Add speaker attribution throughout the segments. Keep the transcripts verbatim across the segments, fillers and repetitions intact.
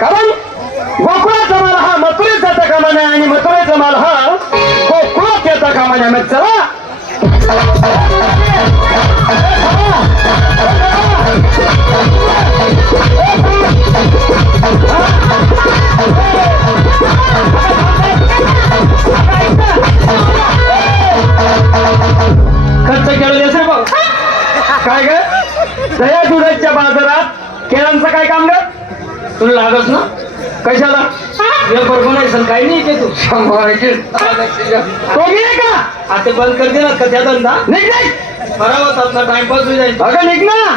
Speaker 1: कारण गोकुळाचा माल हा मथुरेत जाता कामा नये आणि मथुरेचा माल हा गोकुळात येता कामा नये. मग चला खर्च केलं देस रे भाऊ. काय ग दया दुधाच्या बाजारात केळांचं काय काम ग तुला लागत ना कशाला हे बरोबर नाही सर काही नाही ते तू तो घे का आता बंद कर दे ना का त्या धंदा निघ नाही बरा होता आपला टाइमपास होईल जाईल अगं निघ ना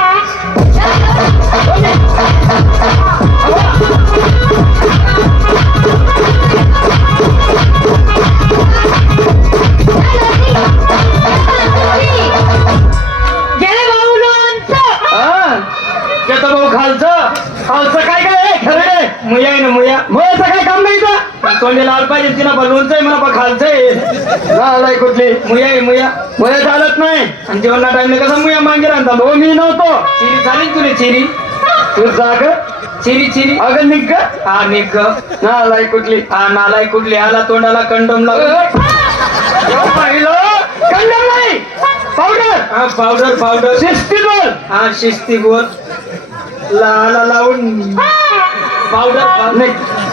Speaker 1: भाऊ खालचं खालचं काय काय खरं मुया आहे ना मुया मुयाचं काय काम नाही का तोंडी लाल पाहिजे तिला लोणचं आहे म्हणा खालचंय लाय कुठली मुया आहे मुया मुया चालत नाही आणि जेवणा टाइमला कसा मुया मागे राहता हो मी नव्हतो चिरी झाली तुला चिरी तू जाग चिरी चिरी अगं निघ हा निघ नालाय कुठली हा नालाय कुठली आला तोंडाला कंडम लागलं पाहिलं कंडम नाही पावडर हा पावडर पावडर शिस्ती बोल हा शिस्ती बोल लाला लावून पावडर नाही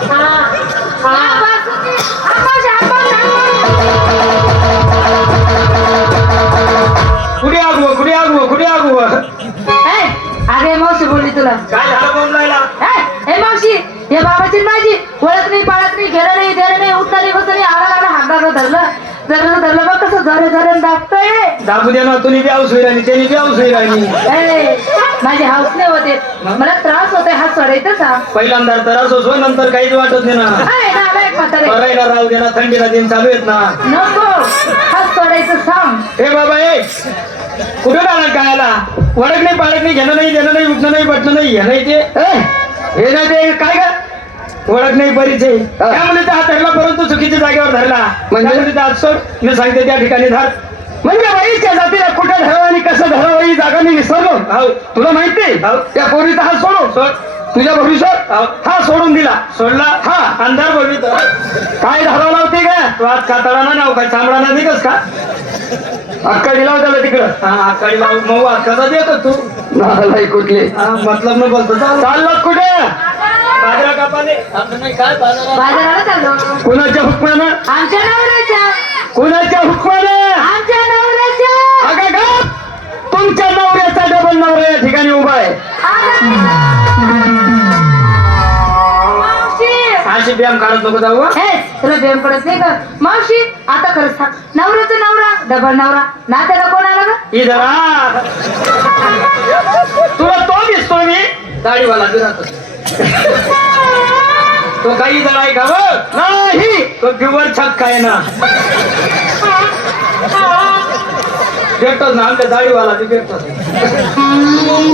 Speaker 1: कुठे आगू कुठे आगू कुठे आगू
Speaker 2: अरे मावशी बोलली तुला
Speaker 1: काय झालं बोंबलायला
Speaker 2: हे मावशी हे बाबाची माझी ओळख नाही पाळत नाही गेलं नाही गेलं नाही उठलं नाही बसलं नाही आला आला हाताला धरलं धरलं धरलं बघ कसं झरे झरे दाबतोय
Speaker 1: दाबू दे ना तुम्ही बी हाऊस होईल आणि त्यांनी बी हाऊस होईल आणि
Speaker 2: माझी हाऊस नाही होते मला त्रास होतोय हात सोडायचा
Speaker 1: पहिल्यांदा त्रास होतो नंतर काहीच वाटत नाही ना बरायला राहू दे ना थंडीला दिन चालू येत ना
Speaker 2: नको हात सोडायचं सांग
Speaker 1: हे बाबा ए कुठे आला कायला वडक नाही पाडक नाही घेणं नाही देणं नाही उठणं नाही बटणं नाही हे नाही ते हे नाही ते काय का ओळख नाही परिचय त्यामुळे त्या हात धरला परंतु चुकीच्या जागेवर धरला म्हणजे हात सोड मी सांगते त्या ठिकाणी धर म्हणजे बाई त्या जातीला कुठं धरावं आणि कसं धरावं ही जागा मी विसरलो हो तुला माहिती त्या पोरीचा हात सोडो सोड तुझ्या भविष्यात हा सोडून दिला सोडला हा अंधार भवित काय धरावं लावते का तू आज कातळाना नाव काय चांबडाना निघस का अक्काडी लाव त्याला तिकडं हा अक्काडी लाव मऊ अक्काचा देतो तू नाही कुठले मतलब न बोलतो चाललं कुठे बाजारा कापाले काय
Speaker 2: बाजाराला चाललो
Speaker 1: कुणाच्या हुकमानं
Speaker 2: आमच्या नवऱ्याच्या
Speaker 1: कुणाच्या हुकमानं
Speaker 2: आमच्या नवऱ्याच्या
Speaker 1: अगं का तुमच्या नवऱ्याचा डबल नवरा या ठिकाणी उभा आहे अशी ब्याम काढत नको जाऊ
Speaker 2: हे तुला ब्याम पडत नाही का मावशी आता खरंच सांग नवऱ्याचा नवरा डबल नवरा नात्याला कोण आला का
Speaker 1: ही जरा तुला तो दिसतो मी दाढीवाला राहतो तो काही जण आहे का बघ नाही तो प्युअर छक्का आहे ना भेटतोच ना आमच्या दाढीवाला ते भेटतोच